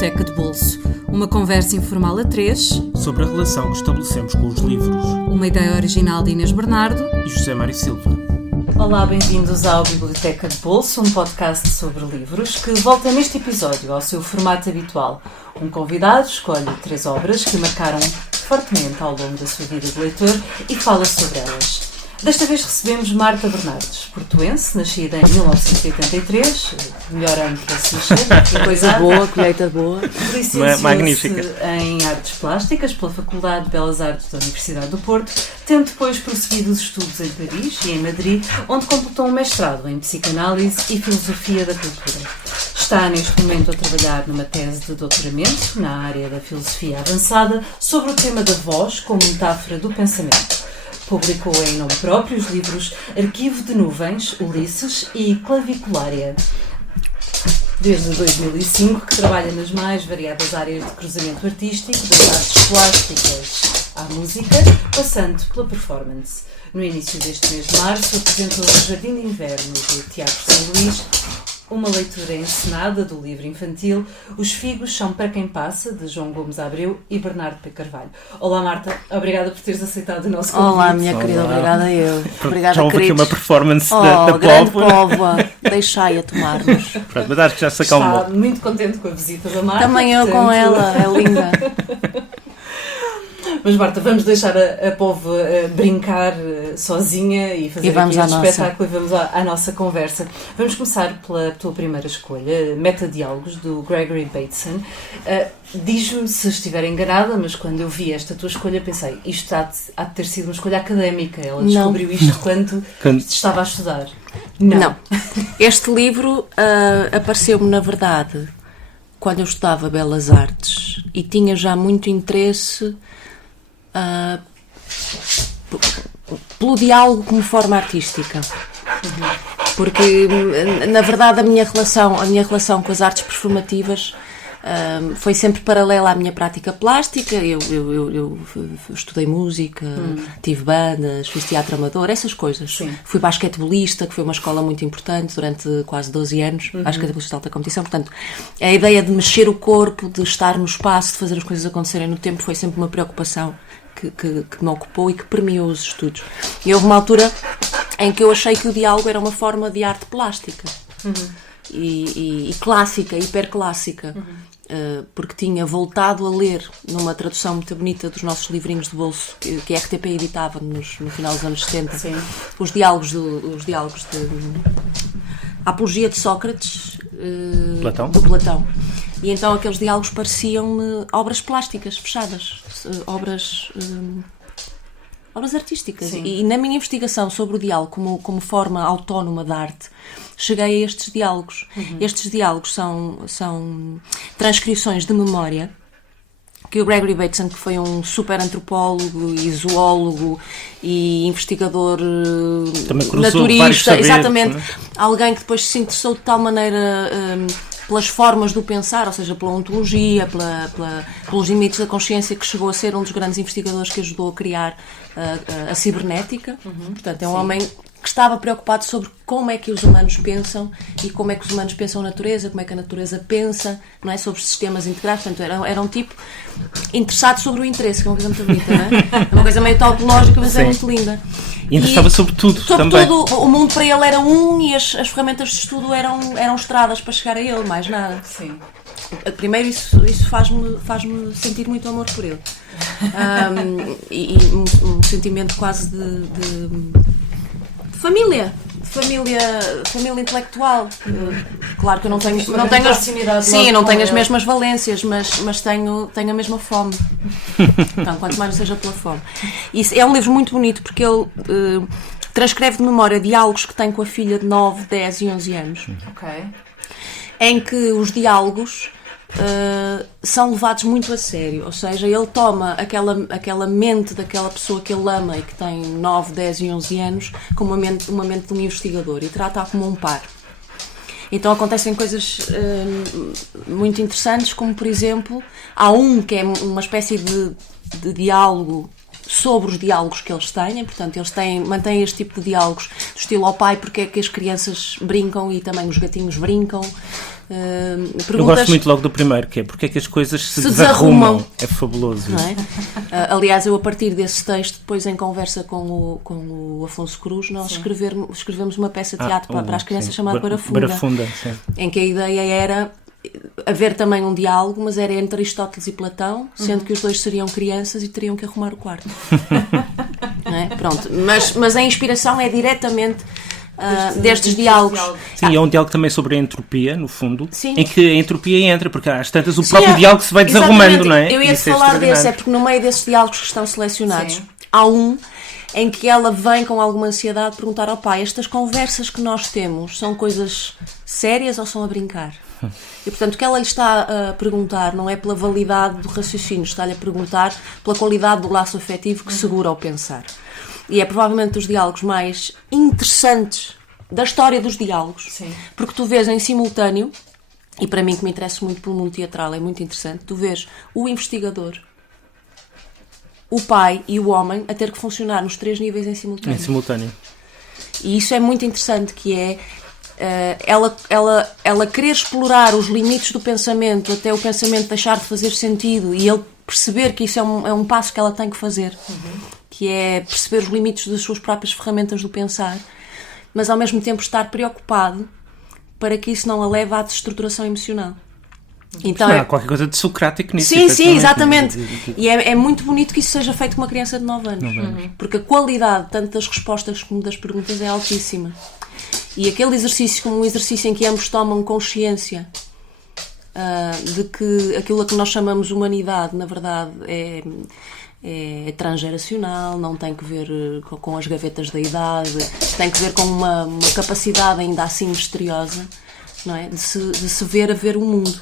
Biblioteca de Bolso. Uma conversa informal a três sobre a relação que estabelecemos com os livros. Uma ideia original de Inês Bernardo E José Mário Silva. Olá, bem-vindos ao Biblioteca de Bolso, um podcast sobre livros que volta neste episódio ao seu formato habitual. Um convidado escolhe 3 obras que marcaram fortemente ao longo da sua vida de leitor e fala sobre elas. Desta vez recebemos Marta Bernardes, portuense, nascida em 1983, melhor ano para se nascer. Coisa boa, colheita boa. Magnífica. Em Artes Plásticas pela Faculdade de Belas Artes da Universidade do Porto, tendo depois prosseguido os estudos em Paris e em Madrid, onde completou um mestrado em Psicanálise e Filosofia da Cultura. Está neste momento a trabalhar numa tese de doutoramento na área da filosofia avançada sobre o tema da voz como metáfora do pensamento. Publicou em nome próprio os livros Arquivo de Nuvens, Ulisses e Claviculária. Desde 2005 que trabalha nas mais variadas áreas de cruzamento artístico, das artes plásticas à música, passando pela performance. No início deste mês de março apresentou o Jardim de Inverno do Teatro São Luís, uma leitura encenada do livro infantil Os Figos São para Quem Passa, de João Gomes Abreu e Bernardo P. Carvalho. Olá, Marta, obrigada por teres aceitado o nosso convite. Olá, minha querida, obrigada eu. Obrigada, já houve aqui uma performance da grande Póvoa. Deixai a tomar-nos. Pronto, mas acho que já se acalmou. Está muito contente com a visita da Marta. Também eu com ela, é linda. Mas Marta, vamos deixar a Póvoa brincar sozinha e fazer aqui um espetáculo e vamos à nossa conversa. Vamos começar pela tua primeira escolha, Metadiálogos, do Gregory Bateson. Diz-me se estiver enganada, mas quando eu vi esta tua escolha pensei, isto há de ter sido uma escolha académica. Ela descobriu isto quando estava a estudar. Não. Este livro apareceu-me, na verdade, quando eu estudava Belas Artes e tinha já muito interesse pelo diálogo como forma artística, porque na verdade a minha relação com as artes performativas foi sempre paralela à minha prática plástica. Eu estudei música, tive bandas, fiz teatro amador, essas coisas. Sim. Fui basquetebolista, que foi uma escola muito importante durante quase 12 anos, basquetebolista de alta competição. Portanto, a ideia de mexer o corpo, de estar no espaço, de fazer as coisas acontecerem no tempo, foi sempre uma preocupação que me ocupou e que permeou os estudos. E houve uma altura em que eu achei que o diálogo era uma forma de arte plástica. E clássica, hiperclássica, porque tinha voltado a ler numa tradução muito bonita dos nossos livrinhos de bolso que a RTP editava no final dos anos 70. Sim. Os diálogos de a Apologia de Sócrates, do Platão. E então aqueles diálogos pareciam-me obras plásticas fechadas, obras artísticas. E na minha investigação sobre o diálogo como forma autónoma de arte, cheguei a estes diálogos. Estes diálogos são transcrições de memória que o Gregory Bateson, que foi um super antropólogo e zoólogo e investigador naturista, exatamente, alguém que depois se interessou de tal maneira pelas formas do pensar, ou seja, pela ontologia, pelos limites da consciência, que chegou a ser um dos grandes investigadores que ajudou a criar a cibernética. Portanto, é um homem que estava preocupado sobre como é que os humanos pensam e como é que os humanos pensam a natureza, como é que a natureza pensa, não é? Sobre sistemas integrados. Portanto, era um tipo interessado sobre o interesse, que é uma coisa muito bonita, não é? É uma coisa meio tautológica, mas é muito linda. E interessava sobre tudo também. Sobre tudo, o mundo para ele era e as ferramentas de estudo eram estradas para chegar a ele, mais nada. Sim. Primeiro, isso faz-me sentir muito amor por ele. E um sentimento quase de família intelectual. Claro que eu não tenho as mesmas valências, mas tenho a mesma fome. Então, quanto mais não seja pela fome. Isso é um livro muito bonito porque ele transcreve de memória diálogos que tem com a filha de 9, 10 e 11 anos. Em que os diálogos são levados muito a sério, ou seja, ele toma aquela mente daquela pessoa que ele ama e que tem 9, 10 e 11 anos como uma mente de um investigador e trata-a como um par. Então acontecem coisas muito interessantes, como por exemplo, há um que é uma espécie de diálogo sobre os diálogos que eles têm. Portanto, eles mantêm este tipo de diálogos do estilo ao pai, porque é que as crianças brincam e também os gatinhos brincam. Eu gosto muito logo do primeiro, que é porque é que as coisas se desarrumam. É fabuloso. Não é? Aliás, eu a partir desse texto, depois em conversa com o Afonso Cruz, nós escrevemos uma peça de teatro para as crianças chamada Barafunda, em que a ideia era haver também um diálogo, mas era entre Aristóteles e Platão, sendo que os dois seriam crianças e teriam que arrumar o quarto. Não é? Pronto. Mas a inspiração é diretamente destes diálogos. Sim, é um diálogo também sobre a entropia, no fundo, Sim. em que a entropia entra, porque às tantas o próprio diálogo se vai desarrumando, não é? Eu ia falar desse, porque no meio desses diálogos que estão selecionados, há um em que ela vem com alguma ansiedade perguntar ao pai: estas conversas que nós temos são coisas sérias ou são a brincar? E portanto o que ela lhe está a perguntar não é pela validade do raciocínio, está-lhe a perguntar pela qualidade do laço afetivo que segura ao pensar. E é provavelmente dos diálogos mais interessantes da história dos diálogos. Sim. Porque tu vês em simultâneo, e para mim que me interessa muito pelo mundo teatral, é muito interessante, tu vês o investigador, o pai e o homem a ter que funcionar nos 3 níveis em simultâneo. Em simultâneo. E isso é muito interessante, que é ela querer explorar os limites do pensamento até o pensamento deixar de fazer sentido e ele perceber que isso é um passo que ela tem que fazer. Que é perceber os limites das suas próprias ferramentas do pensar, mas ao mesmo tempo estar preocupado para que isso não a leve à desestruturação emocional. Então, há qualquer coisa de socrático nisso. Sim, exatamente. E é muito bonito que isso seja feito com uma criança de 9 anos. Porque a qualidade, tanto das respostas como das perguntas, é altíssima. E aquele exercício, como um exercício em que ambos tomam consciência de que aquilo a que nós chamamos humanidade, na verdade, é transgeracional, não tem que ver com as gavetas da idade, tem que ver com uma capacidade ainda assim misteriosa, não é? de se ver a ver o mundo.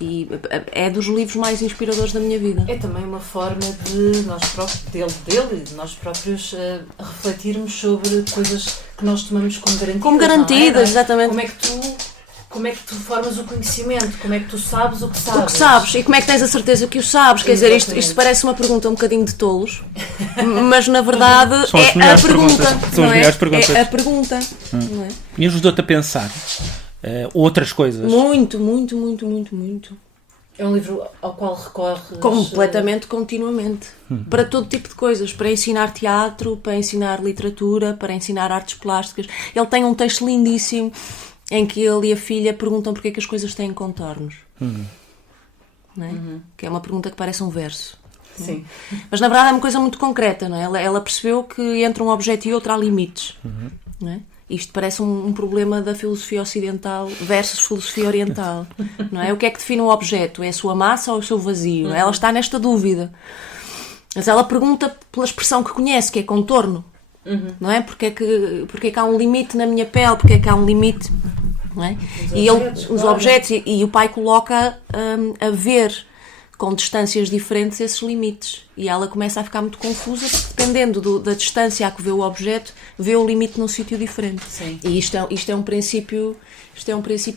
E é dos livros mais inspiradores da minha vida. É também uma forma de nós próprios, dele e de nós próprios refletirmos sobre coisas que nós tomamos como garantidas. Como garantidas, não é? exatamente. Como é que tu formas o conhecimento? Como é que tu sabes o que sabes? O que sabes, e como é que tens a certeza que o sabes? Quer dizer, isto parece uma pergunta um bocadinho de tolos, mas na verdade é a pergunta. São as melhores perguntas. É a pergunta. Não é? E ajudou-te a pensar outras coisas? Muito, muito, muito, muito, muito. É um livro ao qual recorres... Completamente, continuamente. Para todo tipo de coisas. Para ensinar teatro, para ensinar literatura, para ensinar artes plásticas. Ele tem um texto lindíssimo em que ele e a filha perguntam porque é que as coisas têm contornos. Não é? Que é uma pergunta que parece um verso. Sim. Mas na verdade é uma coisa muito concreta, não é? Ela percebeu que entre um objeto e outro há limites. Não é? Isto parece um problema da filosofia ocidental versus filosofia oriental. Não é? O que é que define um objeto? É a sua massa ou o seu vazio? Ela está nesta dúvida. Mas ela pergunta pela expressão que conhece, que é contorno. Não é? Porque é que há um limite na minha pele? Porque é que há um limite? Não é? Os objetos, e o pai coloca a ver com distâncias diferentes esses limites. E ela começa a ficar muito confusa, porque dependendo da distância a que vê o objeto, vê o limite num sítio diferente. Sim. E isto é um princípio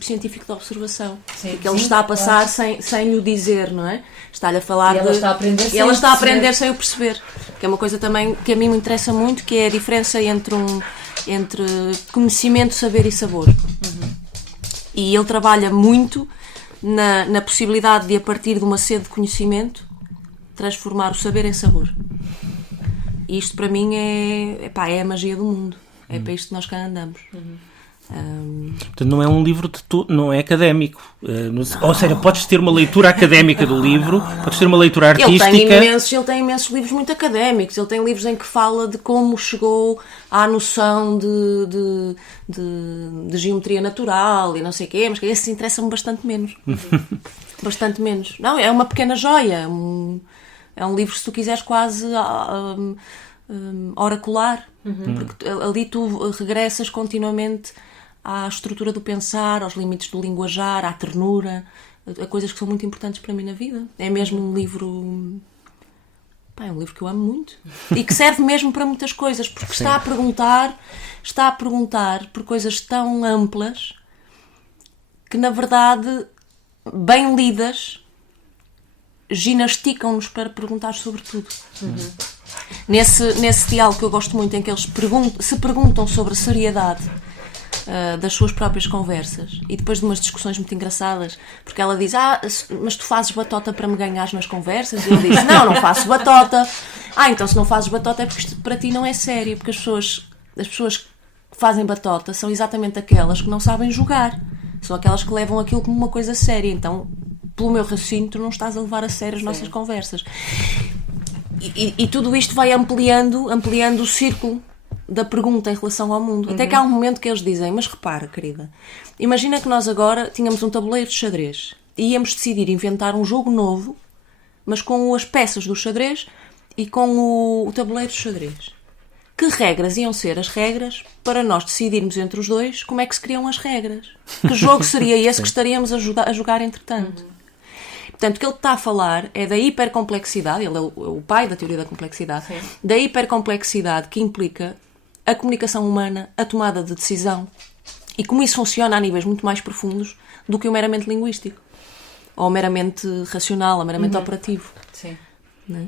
científico de observação. Sim, que ele está a passar sem lhe o dizer, não é? Está-lhe a falar e ela está a aprender e ela está a aprender sem o perceber. Que é uma coisa também que a mim me interessa muito, que é a diferença entre conhecimento, saber e sabor. E ele trabalha muito na possibilidade de, a partir de uma sede de conhecimento, transformar o saber em sabor. E isto para mim é a magia do mundo. É para isto que nós cá andamos. Portanto, não é um livro não é académico. Ou seja, podes ter uma leitura académica do livro, podes ter uma leitura artística. Ele tem imensos livros muito académicos. Ele tem livros em que fala de como chegou à noção de geometria natural e não sei o quê, mas que esse interessa-me bastante menos. Bastante menos. Não, é uma pequena joia. É um livro, se tu quiseres, quase oracular. Porque ali tu regressas continuamente à estrutura do pensar, aos limites do linguajar, à ternura, a coisas que são muito importantes para mim na vida. É mesmo um livro... é um livro que eu amo muito. E que serve mesmo para muitas coisas, porque está a perguntar por coisas tão amplas que, na verdade, bem lidas, ginasticam-nos para perguntar sobre tudo. Nesse diálogo que eu gosto muito, em que eles se perguntam sobre a seriedade das suas próprias conversas, e depois de umas discussões muito engraçadas, porque ela diz, mas tu fazes batota para me ganhares nas conversas? E ele diz, não faço batota. Então se não fazes batota é porque isto para ti não é sério, porque as pessoas que fazem batota são exatamente aquelas que não sabem jogar, são aquelas que levam aquilo como uma coisa séria. Então, pelo meu raciocínio, tu não estás a levar a sério as nossas conversas. E tudo isto vai ampliando o círculo da pergunta em relação ao mundo. Até que há um momento que eles dizem, mas repara, querida, imagina que nós agora tínhamos um tabuleiro de xadrez e íamos decidir inventar um jogo novo, mas com as peças do xadrez e com o tabuleiro de xadrez. Que regras iam ser as regras para nós decidirmos entre os dois como é que se criam as regras? Que jogo seria esse que estaríamos a jogar entretanto? Portanto, o que ele está a falar é da hipercomplexidade, ele é o pai da teoria da complexidade, da hipercomplexidade que implica a comunicação humana, a tomada de decisão, e como isso funciona a níveis muito mais profundos do que o meramente linguístico, ou meramente racional, ou meramente operativo. Sim. Né?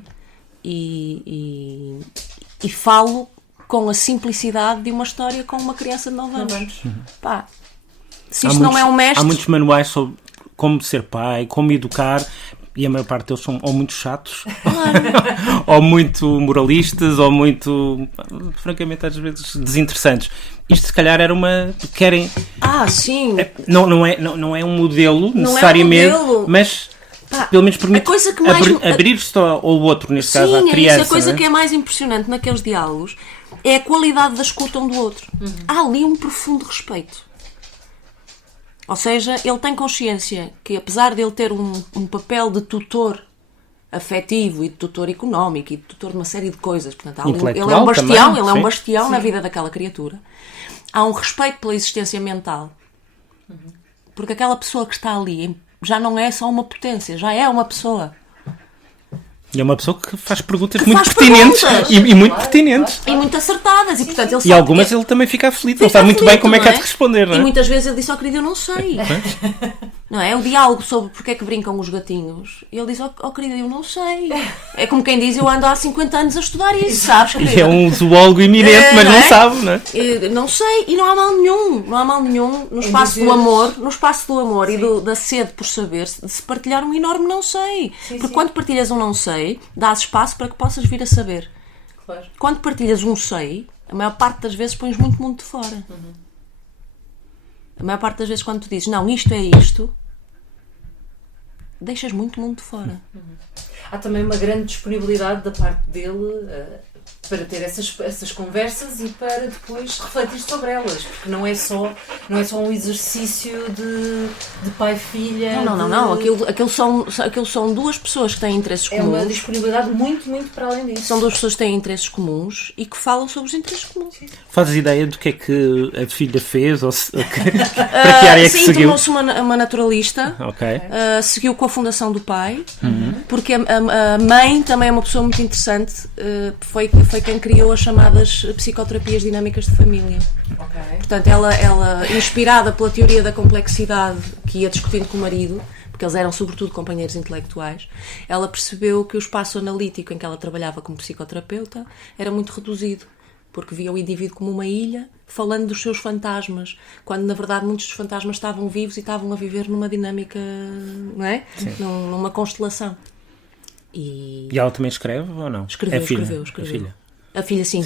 E falo com a simplicidade de uma história com uma criança de 9 anos. Pá, se isto não é um mestre... Há muitos manuais sobre como ser pai, como educar, e a maior parte deles são ou muito chatos, ou muito moralistas, ou muito, francamente, às vezes desinteressantes. Isto, se calhar, era uma... Querem... sim! Não é um modelo, necessariamente, mas... Pelo menos permite abrir-se ao outro, neste caso, à criança. Sim, a coisa que é mais impressionante naqueles diálogos é a qualidade da escuta um do outro. Há ali um profundo respeito. Ou seja, ele tem consciência que, apesar de ele ter um papel de tutor afetivo e de tutor económico e de tutor de uma série de coisas, portanto, ele é um bastião, também, ele é um bastião na vida daquela criatura, há um respeito pela existência mental. Porque aquela pessoa que está ali já não é só uma potência, já é uma pessoa. E é uma pessoa que faz perguntas muito pertinentes e muito pertinentes. E muito acertadas. E, portanto, ele e algumas ele também fica aflito, não sabe muito bem como é que há de responder. Não é? E muitas vezes ele diz, querido, eu não sei. Não é? O diálogo sobre porque é que brincam os gatinhos. E ele diz, querido, eu não sei. É como quem diz, eu ando há 50 anos a estudar isso, sabes, querido? E é um zoólogo eminente, mas não sabe, não é? Não sei, e não há mal nenhum. Não há mal nenhum no espaço do amor, e da sede por saber, de se partilhar um enorme não sei. Porque quando partilhas um não sei, dás espaço para que possas vir a saber. Claro. Quando partilhas um sei, a maior parte das vezes pões muito mundo de fora. A maior parte das vezes quando tu dizes, não, isto é isto, deixas muito mundo de fora. Há também uma grande disponibilidade da parte dele para ter essas conversas e para depois refletir sobre elas, porque não é só um exercício de pai-filha. Não. Aquilo são duas pessoas que têm interesses comuns. É uma disponibilidade muito, muito para além disso. São duas pessoas que têm interesses comuns e que falam sobre os interesses comuns. Fazes ideia do que é que a filha fez? Ou para que área é que seguiu? Tornou-se uma naturalista. Seguiu com a fundação do pai, porque a mãe também é uma pessoa muito interessante. Foi quem criou as chamadas psicoterapias dinâmicas de família. Portanto, ela, inspirada pela teoria da complexidade que ia discutindo com o marido, porque eles eram sobretudo companheiros intelectuais, ela percebeu que o espaço analítico em que ela trabalhava como psicoterapeuta era muito reduzido, porque via o indivíduo como uma ilha, falando dos seus fantasmas, quando na verdade muitos dos fantasmas estavam vivos e estavam a viver numa dinâmica, não é? Numa constelação. E ela também escreve ou não? Escreveu. A filha? A filha, sim.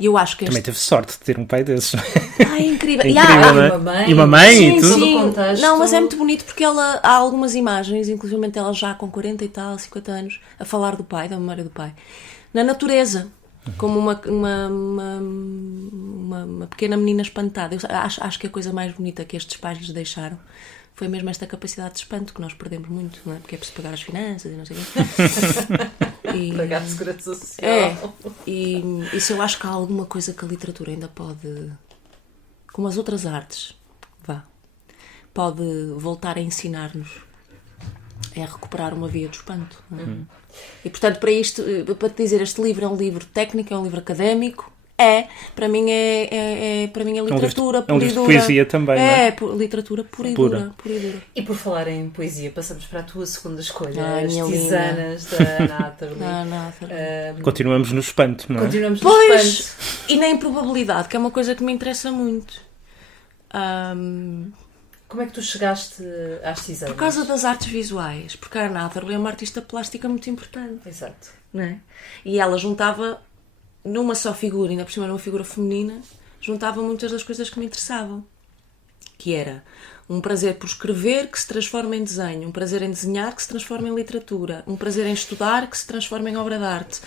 E eu acho que também teve sorte de ter um pai desses. É incrível. E uma mãe e tudo. Sim. Não, mas é muito bonito porque há algumas imagens, inclusive ela já com 40 e tal, 50 anos, a falar do pai, da memória do pai, na natureza, como uma pequena menina espantada. Eu acho que a coisa mais bonita que estes pais lhes deixaram foi mesmo esta capacidade de espanto que nós perdemos muito, não é? Porque é preciso pagar as finanças e não sei o quê. Pagar a segurança social. E isso eu acho que há alguma coisa que a literatura ainda pode, como as outras artes, pode voltar a ensinar-nos. É recuperar uma via de espanto. Não é? E portanto, para te dizer, este livro é um livro técnico, é um livro académico, Para mim é literatura pura e dura. É um livro de poesia também, não é? Literatura pura e dura. E por falar em poesia, passamos para a tua segunda escolha, as minha Tisanas da Anna Atherley. Continuamos no espanto, não é? Continuamos no Pois, espanto. e na improbabilidade, que é uma coisa que me interessa muito. Como é que tu chegaste às Tisanas? Por causa das artes visuais, porque a Anna Atherley é uma artista plástica muito importante. Exato. Não é? E ela juntava, numa só figura, ainda por cima numa figura feminina, juntava muitas das coisas que me interessavam. Que era um prazer por escrever que se transforma em desenho, um prazer em desenhar que se transforma em literatura, um prazer em estudar que se transforma em obra de arte,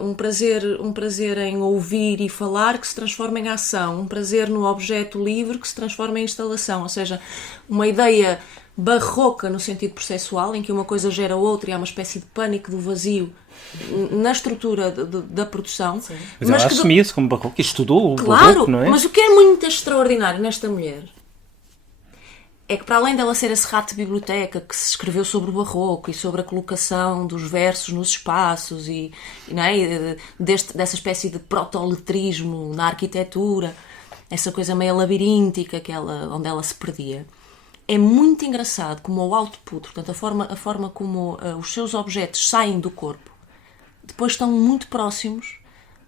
um prazer em ouvir e falar que se transforma em ação, um prazer no objeto livre que se transforma em instalação. Ou seja, uma ideia barroca no sentido processual, em que uma coisa gera outra e há uma espécie de pânico do vazio na estrutura da produção. Sim. Mas ela assumia-se como barroco e estudou o barroco, não é? Mas o que é muito extraordinário nesta mulher é que, para além dela ser esse rato de biblioteca que se escreveu sobre o barroco e sobre a colocação dos versos nos espaços e não é? Dessa espécie de protoletrismo na arquitetura, essa coisa meio labiríntica onde ela se perdia, é muito engraçado como o output, portanto a forma como os seus objetos saem do corpo, depois estão muito próximos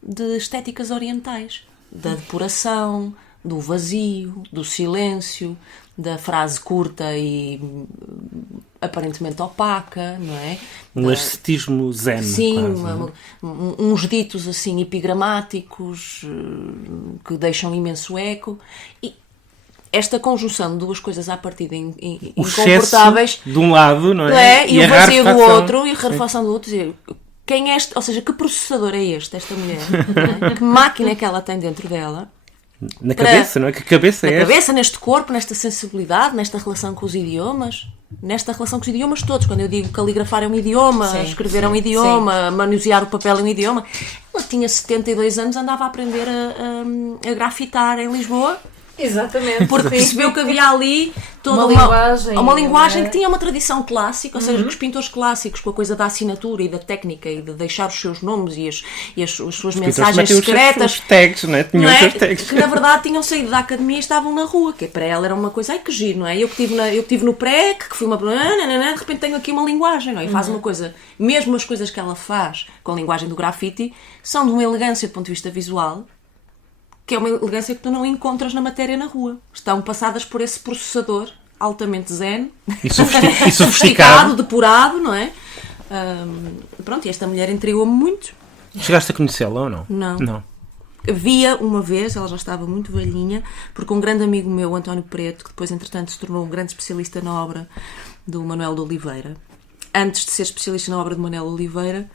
de estéticas orientais, da depuração, do vazio, do silêncio, da frase curta e aparentemente opaca, não é? Um ascetismo zen. Sim, quase, uns ditos assim epigramáticos que deixam imenso eco. E esta conjunção de duas coisas à partida incomportáveis, de um lado, não é? E o vazio do outro, e a rarefação do outro. Quem é este? Ou seja, que processador é esta mulher? Não é? Que máquina é que ela tem dentro dela? Na cabeça, não é? Que cabeça é esta? Na cabeça, neste corpo, nesta sensibilidade, nesta relação com os idiomas. Nesta relação com os idiomas todos. Quando eu digo caligrafar é um idioma, escrever é um idioma, manusear o papel é um idioma. Ela tinha 72 anos, andava a aprender a grafitar em Lisboa. Exatamente. Porque percebeu que havia ali toda uma linguagem que tinha uma tradição clássica, ou seja, que os pintores clássicos, com a coisa da assinatura e da técnica e de deixar os seus nomes e as suas mensagens secretas, os tags, não é? Tinham os seus tags. Que na verdade tinham saído da academia e estavam na rua, que para ela era uma coisa, ai que giro, não é? Eu que tive no PREC, que fui uma... de repente tenho aqui uma linguagem, não é? E faz uma coisa, mesmo as coisas que ela faz com a linguagem do grafite, são de uma elegância do ponto de vista visual, que é uma elegância que tu não encontras na matéria na rua. Estão passadas por esse processador altamente zen e sofisticado, depurado, não é? Pronto, e esta mulher intrigou-me muito. Chegaste a conhecê-la ou não? Não. Via uma vez, ela já estava muito velhinha, porque um grande amigo meu, António Preto, que depois entretanto se tornou um grande especialista na obra do Manuel de Oliveira, antes de ser especialista na obra de Manuel de Oliveira,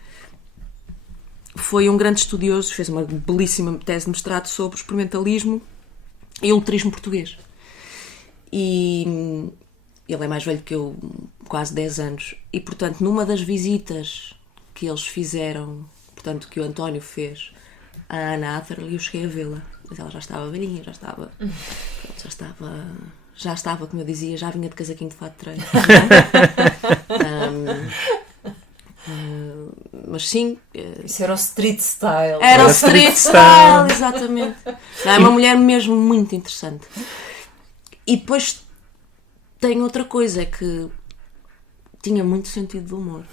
foi um grande estudioso, fez uma belíssima tese de mestrado sobre o experimentalismo e o letrismo português. E ele é mais velho que eu, quase 10 anos. E, portanto, numa das visitas que eles fizeram, portanto, que o António fez à Anna Atherley, eu cheguei a vê-la. Mas ela já estava velhinha, já estava, como eu dizia, já vinha de casaquinho de fato de treino. Mas sim, isso era o street style. Era o street style, exatamente. É uma mulher mesmo muito interessante. E depois tem outra coisa, é que tinha muito sentido de humor.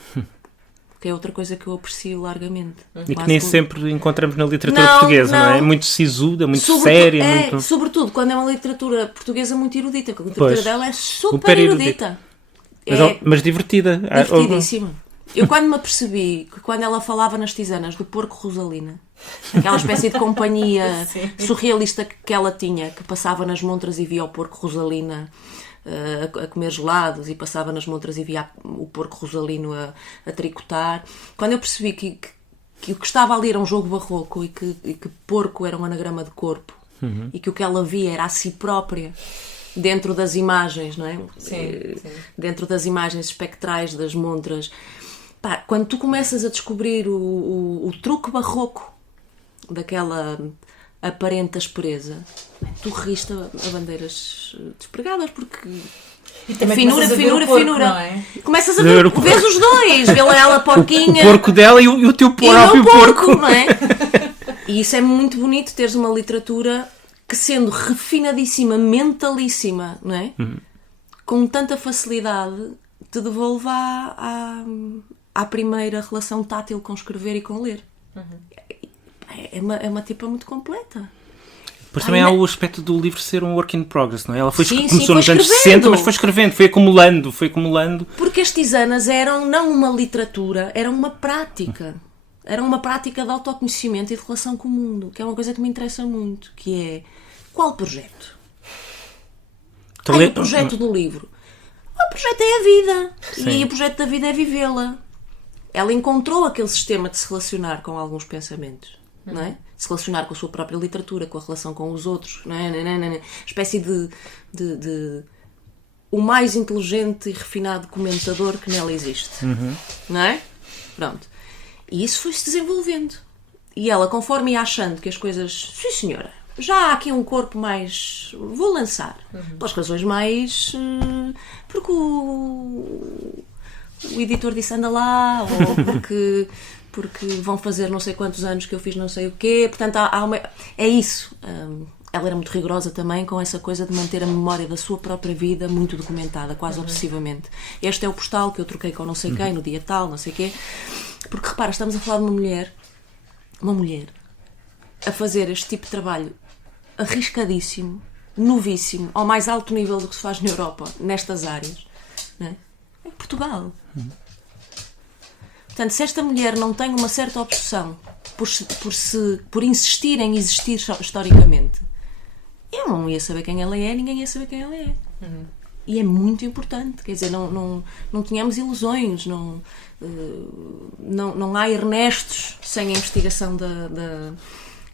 Que é outra coisa que eu aprecio largamente. E que nem sempre encontramos na literatura portuguesa, não é? Muito sisuda, muito séria. Muito... Sobretudo quando é uma literatura portuguesa muito erudita, porque a literatura dela é super erudita. Mas divertida. Divertidíssima. Eu quando me apercebi que quando ela falava nas Tisanas do porco Rosalina, aquela espécie de companhia surrealista que ela tinha, que passava nas montras e via o porco Rosalina a comer gelados e passava nas montras e via o porco Rosalino a tricotar, quando eu percebi que o que estava ali era um jogo barroco e que porco era um anagrama de corpo, e que o que ela via era a si própria dentro das imagens, não é? Sim. Dentro das imagens espectrais das montras. Pá, quando tu começas a descobrir o truque barroco daquela aparente aspereza, tu riste a bandeiras despregadas, porque e também finura. Não é? Começas a ver vês os dois, vê-la ela porquinha. O porco dela e o teu próprio porco. Não é? E isso é muito bonito, teres uma literatura que, sendo refinadíssima, mentalíssima, não é? Com tanta facilidade, te devolve à primeira relação tátil com escrever e com ler. É uma tipa muito completa. Depois também há o aspecto do livro ser um work in progress, não é? Ela começou foi nos anos 60, mas foi escrevendo, foi acumulando. Porque as tisanas eram não uma literatura, eram uma prática. Era uma prática de autoconhecimento e de relação com o mundo, que é uma coisa que me interessa muito, que é, qual projeto? O projeto do livro. O projeto é a vida. Sim. E o projeto da vida é vivê-la. Ela encontrou aquele sistema de se relacionar com alguns pensamentos, não é? De se relacionar com a sua própria literatura, com a relação com os outros, não é? Espécie de o mais inteligente e refinado comentador que nela existe, não é? Pronto. E isso foi-se desenvolvendo. E ela, conforme ia achando que as coisas... Sim, senhora, já há aqui um corpo mais... Vou lançar. Pelas razões mais... Porque o editor disse anda lá, ou porque vão fazer não sei quantos anos que eu fiz não sei o quê. Portanto, é isso. Ela era muito rigorosa também com essa coisa de manter a memória da sua própria vida muito documentada, quase obsessivamente. Este é o postal que eu troquei com não sei quem, no dia tal, não sei o quê. Porque, repara, estamos a falar de uma mulher a fazer este tipo de trabalho arriscadíssimo, novíssimo, ao mais alto nível do que se faz na Europa, nestas áreas, não é? Em Portugal. Portanto, se esta mulher não tem uma certa obsessão por insistir em existir historicamente, eu não ia saber quem ela é, ninguém ia saber quem ela é. E é muito importante, quer dizer, não tínhamos ilusões, não há Ernestos sem a investigação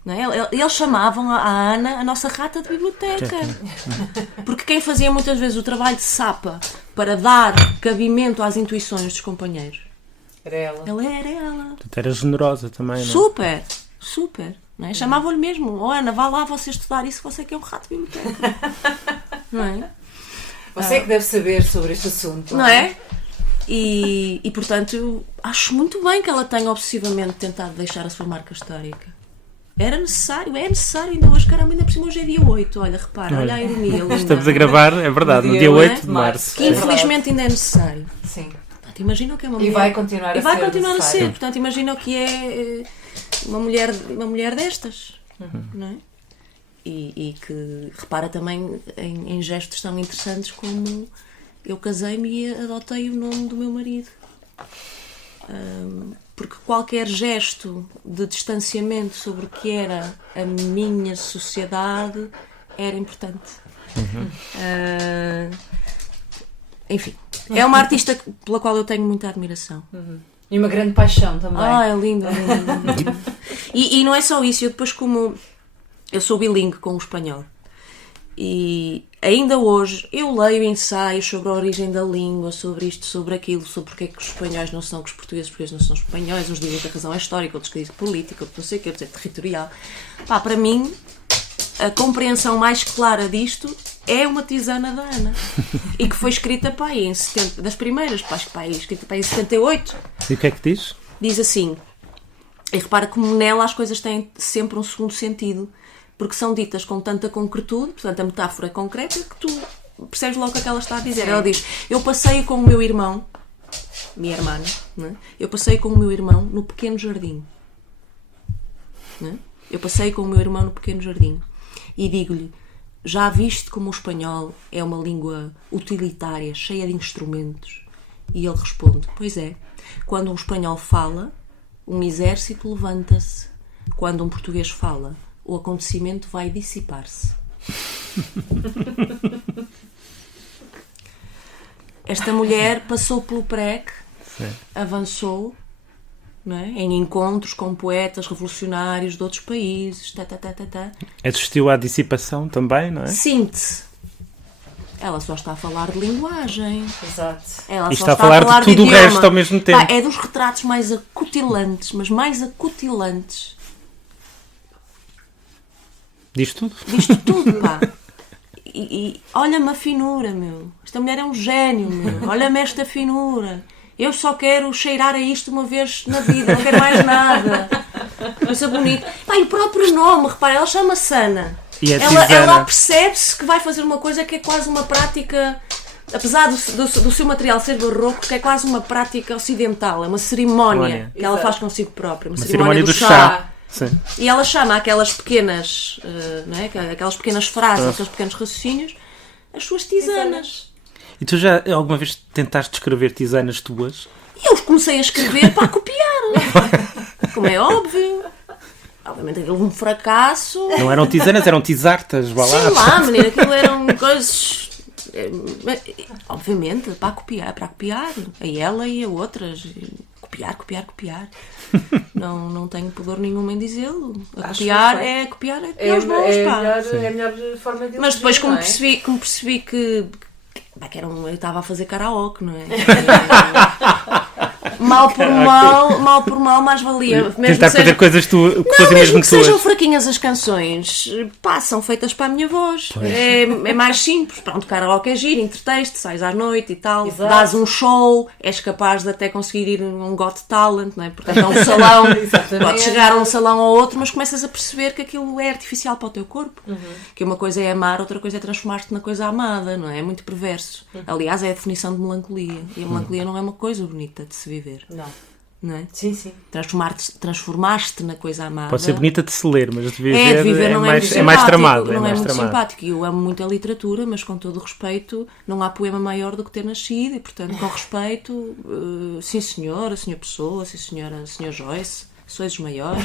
não é? Eles chamavam a Ana a nossa rata de biblioteca, porque quem fazia muitas vezes o trabalho de sapa para dar cabimento às intuições dos companheiros era ela. Ela era ela. Portanto, era generosa também, não é? Super. Não é? Chamavam-lhe mesmo, Ana, vá lá você estudar isso, você que é um rato de biblioteca. Não é? Você é que deve saber sobre este assunto. Não é? E portanto, eu acho muito bem que ela tenha obsessivamente tentado deixar a sua marca histórica. É necessário ainda hoje, caramba, ainda por cima hoje é dia 8, olha, repara, olha a ironia linda. Estamos a gravar, é verdade, no dia 8 de março. Que infelizmente ainda é necessário. Sim. Portanto, imagina o que é uma mulher... E vai continuar a ser. Portanto, imagina o que é uma mulher destas, não é? E que repara também em gestos tão interessantes como eu casei-me e adotei o nome do meu marido. Porque qualquer gesto de distanciamento sobre o que era a minha sociedade era importante. Enfim, é uma artista pela qual eu tenho muita admiração. E uma grande paixão também. É lindo. E não é só isso, eu depois, como eu sou bilingue com o espanhol, e ainda hoje eu leio ensaios sobre a origem da língua, sobre isto, sobre aquilo, sobre porque é que os espanhóis não são que os portugueses não são espanhóis, uns dizem que a razão é histórica, outros que dizem política, outros não sei o que, outros é territorial. Para mim, a compreensão mais clara disto é uma tisana da Ana, e que foi escrita em 70, das primeiras, escrita em 78. E o que é que diz? Diz assim, e repara como nela as coisas têm sempre um segundo sentido, porque são ditas com tanta concretude, portanto a metáfora é concreta, que tu percebes logo o que ela está a dizer. Sim. Ela diz, eu passei com o meu irmão, minha irmã, não é? Eu passei com o meu irmão no pequeno jardim. Não é? Eu passei com o meu irmão no pequeno jardim e digo-lhe, já viste como o espanhol é uma língua utilitária, cheia de instrumentos? E ele responde, pois é, quando um espanhol fala, um exército levanta-se. Quando um português fala, o acontecimento vai dissipar-se. Esta mulher passou pelo PREC, avançou, não é? Em encontros com poetas revolucionários de outros países. Assistiu à dissipação também, não é? Sinto-se. Ela só está a falar de linguagem. Exato. Ela e só está a falar de tudo o resto ao mesmo tempo. É dos retratos mais acutilantes, mas mais acutilantes. Diz tudo? Diz-te tudo, pá. E olha-me a finura, meu. Esta mulher é um gênio, meu. Olha-me esta finura. Eu só quero cheirar a isto uma vez na vida, não quero mais nada. Coisa bonita. Pá, e o próprio nome, repara, ela chama-se Ana. E é Ela percebe-se que vai fazer uma coisa que é quase uma prática, apesar do seu material ser barroco, que é quase uma prática ocidental, é uma cerimónia que ela Exato. faz consigo própria, uma cerimónia do chá. Sim. E ela chama aquelas pequenas, não é? Aquelas pequenas frases, aqueles pequenos raciocínios, as suas tisanas. E tu já alguma vez tentaste escrever tisanas tuas? E eu comecei a escrever para copiar, como é óbvio. Obviamente aquilo um fracasso. Não eram tisanas, eram tisartas, vá lá. Sei lá, menina, aquilo eram coisas. Obviamente, para copiar. A ela e a outras. Copiar. Não tenho pudor nenhum em dizê-lo. Copiar é os bons, pá. É a melhor forma de Mas depois, como não é? percebi que eu estava a fazer karaoke, não é? Mal por mal, mais valia. Mesmo Tentar fazer coisas que fazem mesmo mesmo que sejam tuas. fraquinhas as canções, pá, são feitas para a minha voz. É mais simples. Pronto, karaoke é giro, entreteste, sais à noite e tal, Exato. dás um show, és capaz de até conseguir ir a um Got Talent, não é? Portanto, é um salão, Exatamente. podes chegar a um salão ou outro, mas começas a perceber que aquilo é artificial para o teu corpo. Que uma coisa é amar, outra coisa é transformar-te na coisa amada, não é? É muito perverso. Aliás, é a definição de melancolia. E a melancolia não é uma coisa bonita de se viver. Não é? Sim. Transformaste na coisa amada. Pode ser bonita de se ler, mas de De viver não mais, é é mais tramado. Não é muito tramado. simpático. Eu amo muito a literatura, mas com todo o respeito, não há poema maior do que ter nascido. E, portanto, com respeito, sim senhora, senhor Pessoa, sim senhora, senhor Joyce, sois os maiores.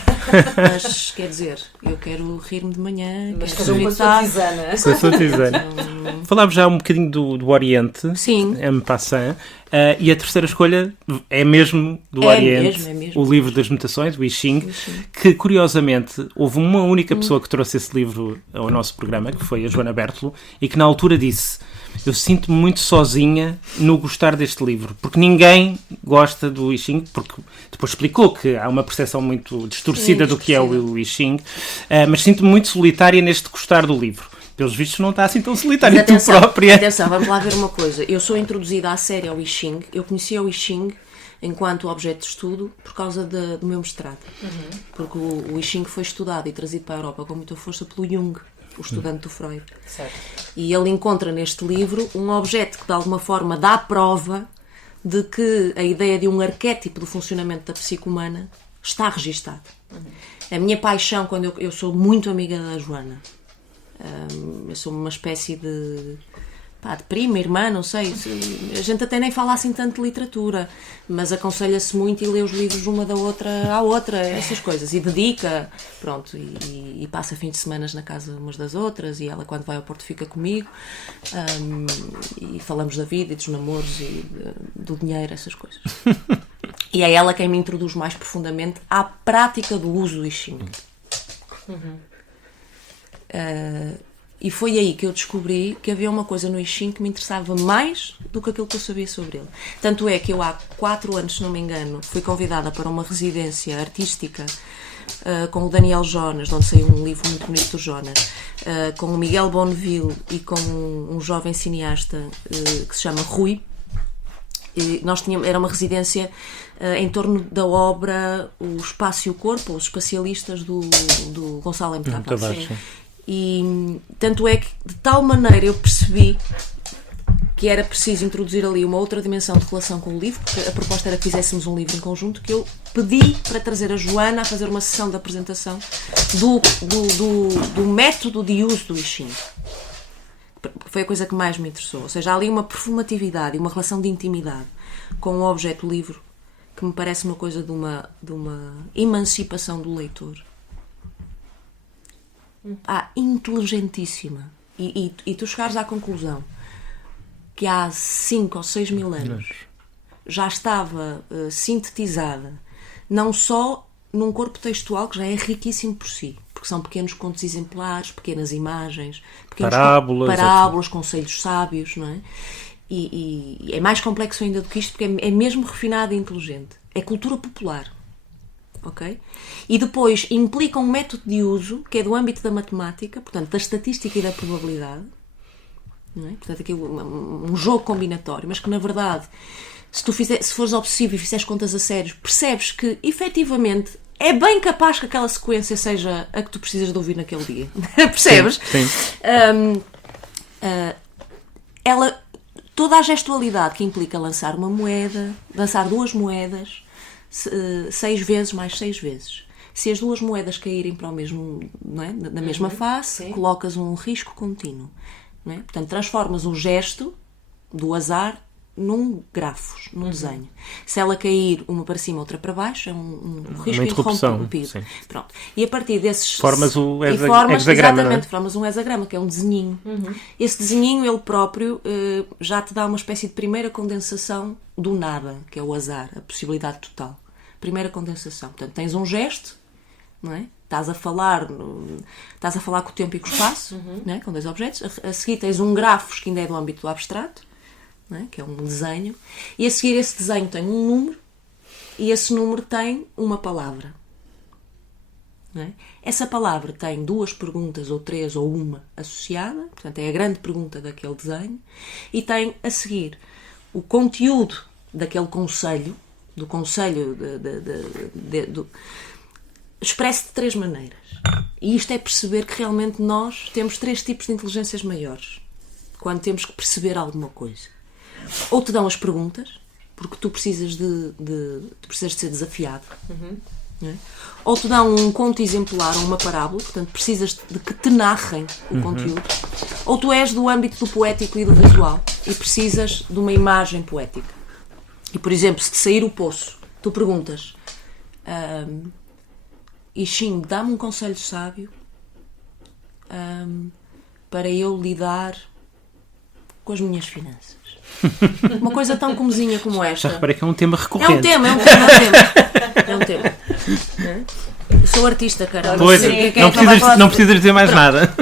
Mas, quer dizer, eu quero rir-me de manhã. Mas quero cada um com a sua evitar- tisana. Com a sua tisana. Falámos já um bocadinho do Oriente, Sim. en passant, e a terceira escolha é mesmo do É Oriente, mesmo. o livro das mutações, o I Ching, que curiosamente houve uma única pessoa que trouxe esse livro ao nosso programa, que foi a Joana Bertolo, e que na altura disse: eu sinto-me muito sozinha no gostar deste livro, porque ninguém gosta do I Ching, porque depois explicou que há uma percepção muito distorcida do que é o I Ching, mas sinto-me muito solitária neste gostar do livro. Pelos vistos não está assim tão solitária Mas tu própria. Atenção, vamos lá ver uma coisa. Eu sou introduzida à série ao I Ching. Eu conheci o I Ching enquanto objeto de estudo por causa do meu mestrado. Porque o I Ching foi estudado e trazido para a Europa com muita força pelo Jung, o estudante do Freud. Certo. E ele encontra neste livro um objeto que de alguma forma dá prova de que a ideia de um arquétipo do funcionamento da psique humana está registado. A minha paixão, quando eu sou muito amiga da Joana, eu sou uma espécie de prima, irmã, não sei. A gente até nem fala assim tanto de literatura, mas aconselha-se muito e lê os livros uma da outra à outra, essas coisas. E dedica, pronto, e passa fins de semana na casa umas das outras, e ela, quando vai ao Porto, fica comigo. E falamos da vida e dos namoros e do dinheiro, essas coisas. E é ela quem me introduz mais profundamente à prática do uso do I Ching. E foi aí que eu descobri que havia uma coisa no I Ching que me interessava mais do que aquilo que eu sabia sobre ele. Tanto é que eu há 4 anos, se não me engano, fui convidada para uma residência artística com o Daniel Jonas, de onde saiu um livro muito bonito do Jonas, com o Miguel Bonneville e com um jovem cineasta que se chama Rui. E era uma residência em torno da obra O Espaço e o Corpo, os espacialistas do Gonçalo M. Tavares. E tanto é que de tal maneira eu percebi que era preciso introduzir ali uma outra dimensão de relação com o livro, porque a proposta era que fizéssemos um livro em conjunto, que eu pedi para trazer a Joana a fazer uma sessão de apresentação do método de uso do I Ching. Foi a coisa que mais me interessou. Ou seja, há ali uma performatividade e uma relação de intimidade com o objeto livro que me parece uma coisa de uma emancipação do leitor. Inteligentíssima. E tu chegares à conclusão que há 5 ou 6 mil anos já estava sintetizada, não só num corpo textual que já é riquíssimo por si, porque são pequenos contos exemplares, pequenas imagens, parábolas, conselhos sábios, não é? E é mais complexo ainda do que isto, porque é mesmo refinado e inteligente. É cultura popular. Okay? E depois implica um método de uso que é do âmbito da matemática, portanto da estatística e da probabilidade, não é? Portanto, aqui um jogo combinatório, mas que na verdade, se fores obsessivo e fizeres contas a sério, percebes que efetivamente é bem capaz que aquela sequência seja a que tu precisas de ouvir naquele dia. Percebes? Sim. Toda a gestualidade que implica lançar uma moeda, lançar 2 moedas, 6 vezes mais 6 vezes. Se as 2 moedas caírem para o mesmo, não é? Na mesma face, colocas um risco contínuo. Não é? Portanto, transformas o gesto do azar num grafos, num desenho. Se ela cair uma para cima, outra para baixo, é um risco interrompido. Pronto. E a partir desses... Formas o hexagrama. Exatamente, é? Formas um hexagrama, que é um desenhinho. Esse desenhinho, ele próprio, já te dá uma espécie de primeira condensação do nada, que é o azar, a possibilidade total. Primeira condensação. Portanto, tens um gesto, não é? Estás a falar com o tempo e com o espaço, não é? Com 2 objetos. A seguir tens um grafos, que ainda é do âmbito do abstrato, não é? Que é um desenho. E a seguir esse desenho tem um número, e esse número tem uma palavra. Não é? Essa palavra tem 2 perguntas, ou 3, ou uma associada. Portanto, é a grande pergunta daquele desenho. E tem, a seguir, o conteúdo daquele conselho, do conselho expresso de 3 maneiras. E isto é perceber que realmente nós temos 3 tipos de inteligências maiores quando temos que perceber alguma coisa. Ou te dão as perguntas, porque tu precisas de ser desafiado. Não é? Ou te dão um conto exemplar ou uma parábola, portanto precisas de que te narrem o conteúdo. Ou tu és do âmbito do poético e do visual e precisas de uma imagem poética. E, por exemplo, se te sair o poço, tu perguntas... Ixim, dá-me um conselho sábio para eu lidar com as minhas finanças. Uma coisa tão comezinha como esta. Já reparei que é um tema recorrente. É um tema. Eu sou artista, caramba. Pois, não precisas dizer mais nada.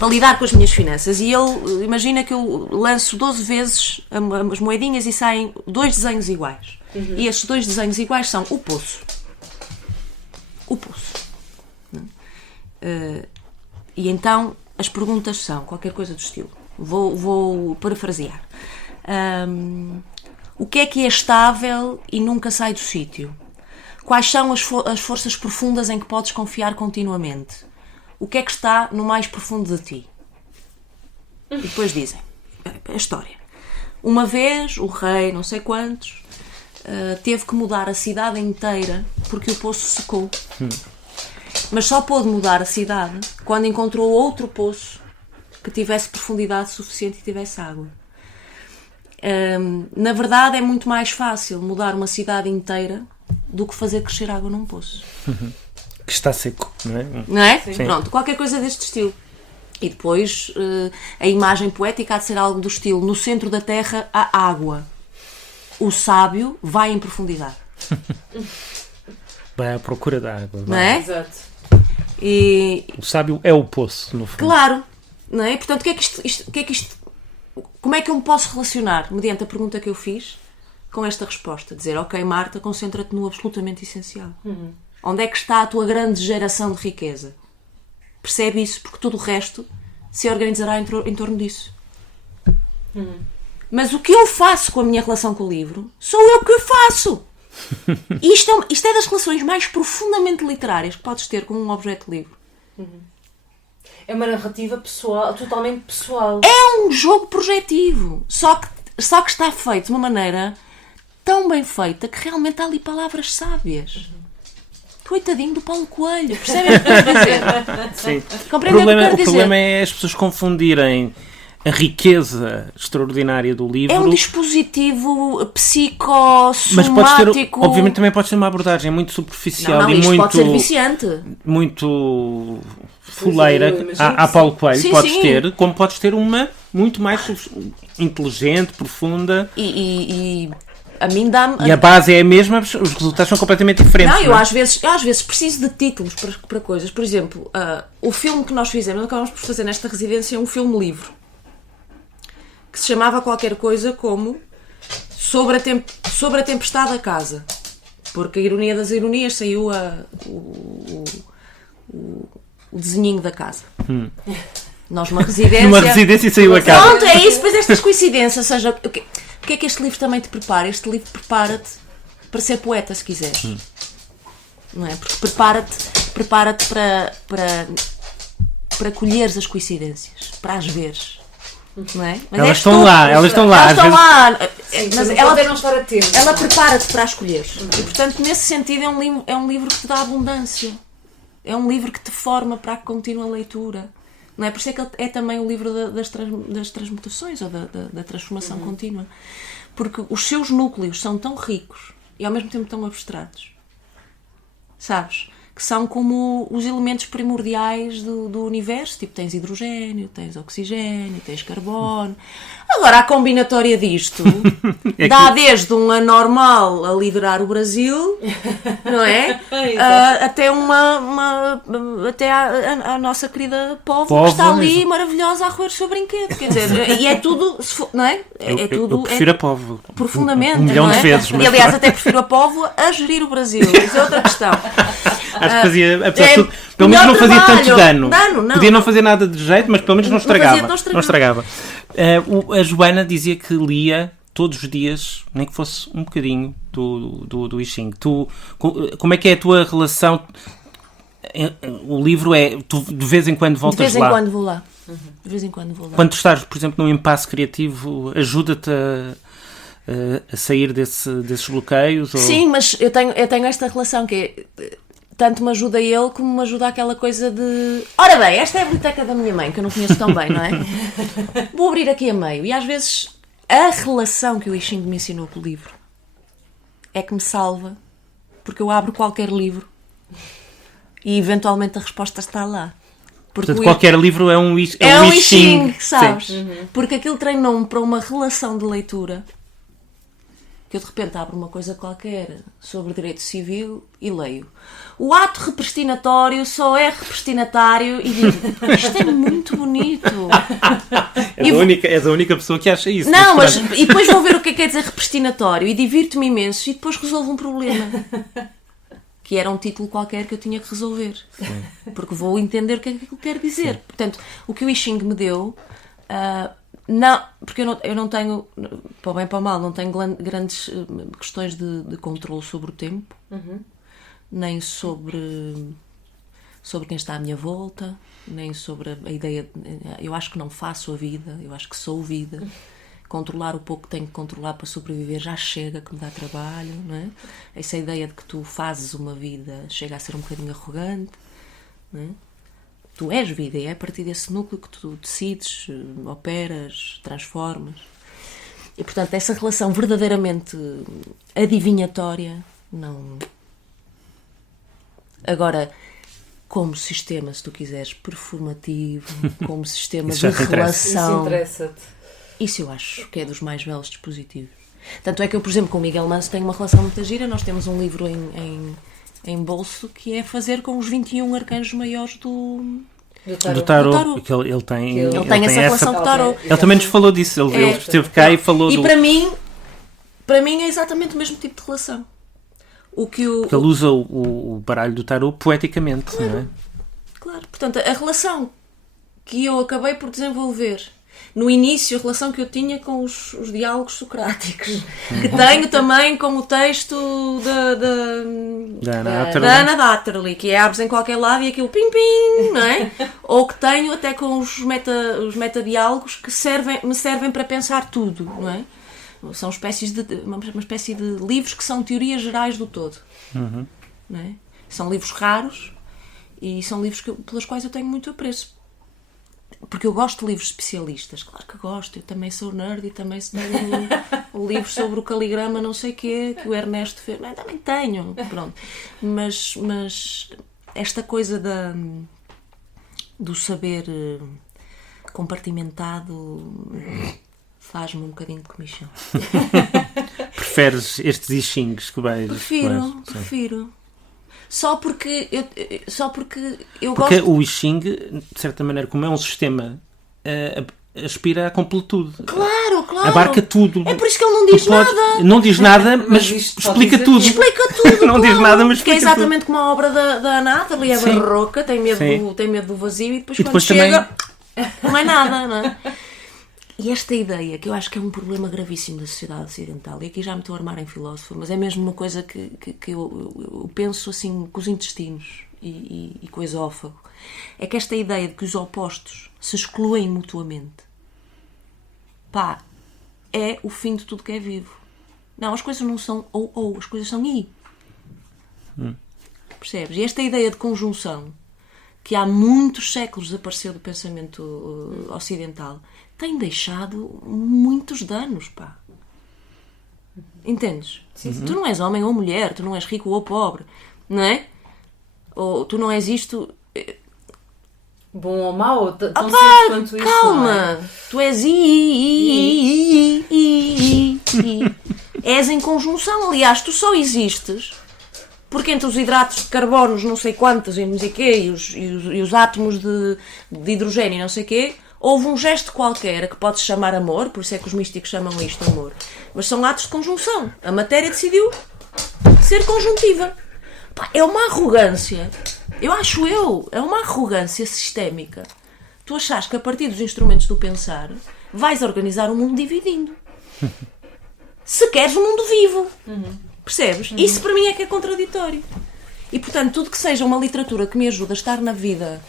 Para lidar com as minhas finanças. E ele, imagina que eu lanço 12 vezes as moedinhas e saem 2 desenhos iguais. E estes 2 desenhos iguais são o poço. O poço. E então as perguntas são qualquer coisa do estilo. Vou parafrasear. O que é estável e nunca sai do sítio? Quais são as forças profundas em que podes confiar continuamente? O que é que está no mais profundo de ti? E depois dizem a história. Uma vez o rei, não sei quantos, teve que mudar a cidade inteira porque o poço secou. Mas só pôde mudar a cidade quando encontrou outro poço que tivesse profundidade suficiente e tivesse água. Na verdade, é muito mais fácil mudar uma cidade inteira do que fazer crescer água num poço. Que está seco, não é? Não é? Sim. Pronto, qualquer coisa deste estilo. E depois, a imagem poética há de ser algo do estilo: no centro da terra há água. O sábio vai em profundidade. Vai à procura da água. Não é? Exato. E... O sábio é o poço, no fundo. Claro. Não é? Portanto, como é que eu me posso relacionar, mediante a pergunta que eu fiz, com esta resposta? Dizer, ok, Marta, concentra-te no absolutamente essencial. Onde é que está a tua grande geração de riqueza? Percebe isso, porque todo o resto se organizará em torno disso. Mas o que eu faço com a minha relação com o livro, sou eu que faço. Isto é das relações mais profundamente literárias que podes ter com um objeto de livro. É uma narrativa pessoal, totalmente pessoal. É um jogo projetivo. Só que está feito de uma maneira tão bem feita que realmente há ali palavras sábias. Coitadinho do Paulo Coelho. Percebem o que quero dizer? Sim. Compreendem o que quero dizer? O problema é as pessoas confundirem a riqueza extraordinária do livro. É um dispositivo psicossomático. Mas pode ter, obviamente também pode ser uma abordagem muito superficial e isto muito, pode ser viciante. Muito fuleira. A Paulo Coelho sim, podes sim. ter, como podes ter uma muito mais inteligente, profunda. E a mim dá-me... E a base é a mesma, os resultados são completamente diferentes. Não, eu às vezes preciso de títulos para coisas. Por exemplo, o filme que nós fizemos, acabamos por fazer nesta residência, um filme-livro que se chamava qualquer coisa como Sobre a Tempestade da Casa. Porque a ironia das ironias saiu o desenhinho da casa. Nós numa residência... Numa residência saiu a cara. Pronto, é isso, depois estas coincidências, ou seja, o que é que este livro também te prepara? Este livro prepara-te para ser poeta, se quiseres. Não é? Porque prepara-te para colheres as coincidências, para as veres. Não é? Mas elas estão lá. Mas ela não estar atento. ela prepara-te para as colheres. E, portanto, nesse sentido, é um livro que te dá abundância. É um livro que te forma para a contínua leitura. Não é? Por isso é que ele é também o livro das transmutações ou da transformação contínua. Porque os seus núcleos são tão ricos e ao mesmo tempo tão abstratos. Sabes? Que são como os elementos primordiais do universo. Tipo, tens hidrogênio, tens oxigênio, tens carbono. Agora, a combinatória disto dá desde um anormal a liderar o Brasil, não é? Até até a nossa querida Póvoa, que está ali maravilhosa a roer o seu brinquedo. Quer dizer, e é tudo, não é? Eu prefiro a Póvoa. Profundamente. 1 milhão não é? de vezes. E, aliás, até prefiro a Póvoa a gerir o Brasil. Isso é outra questão. Acho que fazia, pelo menos não fazia tanto dano. Podia não fazer nada de jeito, mas pelo menos não estragava. A Joana dizia que lia todos os dias, nem que fosse um bocadinho do I Ching. Como é que é a tua relação? O livro é... Tu de vez em quando voltas lá? De vez em quando vou lá. De vez em quando vou lá. Quando tu estás, por exemplo, num impasse criativo, ajuda-te a sair desses bloqueios? Ou... Sim, mas eu tenho esta relação que é... Tanto me ajuda ele como me ajuda aquela coisa de... Ora bem, esta é a biblioteca da minha mãe, que eu não conheço tão bem, não é? Vou abrir aqui a meio. E às vezes a relação que o I Ching me ensinou com o livro é que me salva, porque eu abro qualquer livro e eventualmente a resposta está lá. Porque portanto, qualquer livro é um I Ching, sabes? Porque aquilo treinou-me para uma relação de leitura que eu de repente abro uma coisa qualquer sobre direito civil e leio. O ato repristinatório só é repristinatário e digo, isto é muito bonito. És a única pessoa que acha isso. Não, e depois vou ver o que quer dizer repristinatório e divirto-me imenso e depois resolvo um problema. Que era um título qualquer que eu tinha que resolver. Porque vou entender o que é que aquilo quer dizer. Portanto, o que o I Ching me deu... não, porque eu não tenho, para o bem e para o mal, não tenho grandes questões de controle sobre o tempo, nem sobre quem está à minha volta, nem sobre a ideia. Eu acho que não faço a vida, eu acho que sou vida. Controlar o pouco que tenho que controlar para sobreviver já chega, que me dá trabalho, não é? Essa ideia de que tu fazes uma vida chega a ser um bocadinho arrogante, não é? Tu és vida e é a partir desse núcleo que tu decides, operas, transformas. E, portanto, essa relação verdadeiramente adivinhatória, não... Agora, como sistema, se tu quiseres, performativo, como sistema de relação... Isso interessa-te. Isso eu acho que é dos mais belos dispositivos. Tanto é que eu, por exemplo, com o Miguel Manso tenho uma relação muito gira. Nós temos um livro em bolso que é fazer com os 21 arcanjos maiores do tarot. Ele tem essa relação com o tarot. Ele também nos falou disso. Ele esteve cá e falou e para mim é exatamente o mesmo tipo de relação. Ele usa o baralho do tarot poeticamente, claro, não é? Claro. Portanto, a relação que eu acabei por desenvolver no início, a relação que eu tinha com os diálogos socráticos, que tenho também com o texto da Anna Datterley, que é abres em qualquer lado e aquilo pim-pim, não é? Ou que tenho até com os metadiálogos que me servem para pensar tudo, não é? São uma espécie de livros que são teorias gerais do todo. Não é? São livros raros e são livros pelos quais eu tenho muito apreço. Porque eu gosto de livros especialistas, claro que gosto, eu também sou nerd e também tenho o livro sobre o caligrama não sei o quê, que o Ernesto fez, mas também tenho, pronto. Mas esta coisa do saber compartimentado faz-me um bocadinho de comichão. Preferes estes I Chings que vais... Prefiro. Só porque eu porque gosto... o I Ching, de certa maneira, como é um sistema, aspira à completude. Claro. Abarca tudo. É por isso que ele não diz nada. Não diz nada, mas explica tudo. Não diz nada, mas explica tudo. Que é exatamente como a obra da Anna Datterley, é barroca, tem medo do vazio e depois quando chega... Não é nada, não é? E esta ideia, que eu acho que é um problema gravíssimo da sociedade ocidental, e aqui já me estou a armar em filósofo, mas é mesmo uma coisa que eu penso assim com os intestinos e com o esófago, é que esta ideia de que os opostos se excluem mutuamente, pá, é o fim de tudo que é vivo. Não, as coisas não são ou, as coisas são e. Percebes? E esta ideia de conjunção, que há muitos séculos desapareceu do pensamento ocidental, tem deixado muitos danos, pá. Entendes? Sim. Tu não és homem ou mulher, tu não és rico ou pobre, não é? Ou tu não és isto... Bom ou mau, tão simples quanto isso. Calma! Tu és és em conjunção, aliás, tu só existes porque entre os hidratos de carbono, não sei quantos, e não sei quê, e os átomos de hidrogênio, não sei quê, houve um gesto qualquer que pode-se chamar amor, por isso é que os místicos chamam isto amor, mas são atos de conjunção. A matéria decidiu ser conjuntiva. Pá, é uma arrogância, é uma arrogância sistémica. Tu achas que a partir dos instrumentos do pensar vais organizar o mundo dividindo. Se queres um mundo vivo. Percebes? Isso para mim é que é contraditório. E portanto, tudo que seja uma literatura que me ajude a estar na vida,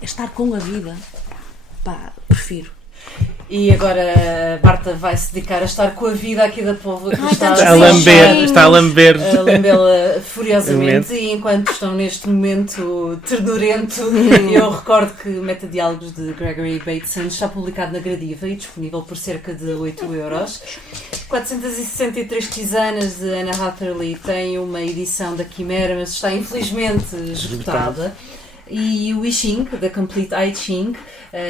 a estar com a vida, pá, prefiro. E agora a Marta vai se dedicar a estar com a vida aqui da Póvoa, que está a lambê-la furiosamente. E enquanto estão neste momento ternurento, eu recordo que o Metadiálogos de Gregory Bateson está publicado na Gradiva e disponível por cerca de 8€. 463 tisanas de Anna Hatherley tem uma edição da Quimera, mas está infelizmente esgotada. E o I Ching, da Complete I Ching,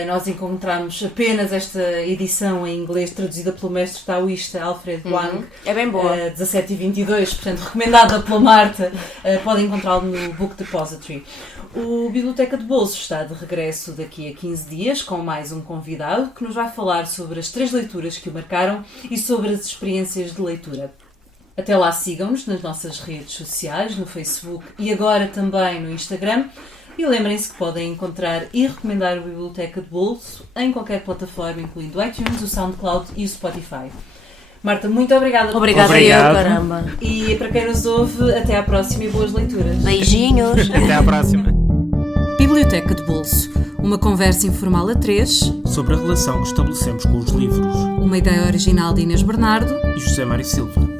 nós encontramos apenas esta edição em inglês traduzida pelo mestre taoísta Alfred Wang. É bem boa. 17,22, portanto recomendada pela Marta. Podem encontrá-lo no Book Depository. O Biblioteca de Bolso está de regresso daqui a 15 dias com mais um convidado que nos vai falar sobre as 3 leituras que o marcaram e sobre as experiências de leitura. Até lá, sigam-nos nas nossas redes sociais, no Facebook e agora também no Instagram. E lembrem-se que podem encontrar e recomendar o Biblioteca de Bolso em qualquer plataforma, incluindo o iTunes, o SoundCloud e o Spotify. Marta, muito obrigada. Obrigada eu, caramba. E para quem nos ouve, até à próxima e boas leituras. Beijinhos. Até à próxima. Biblioteca de Bolso. Uma conversa informal a 3 sobre a relação que estabelecemos com os livros. Uma ideia original de Inês Bernardo e José Mário Silva.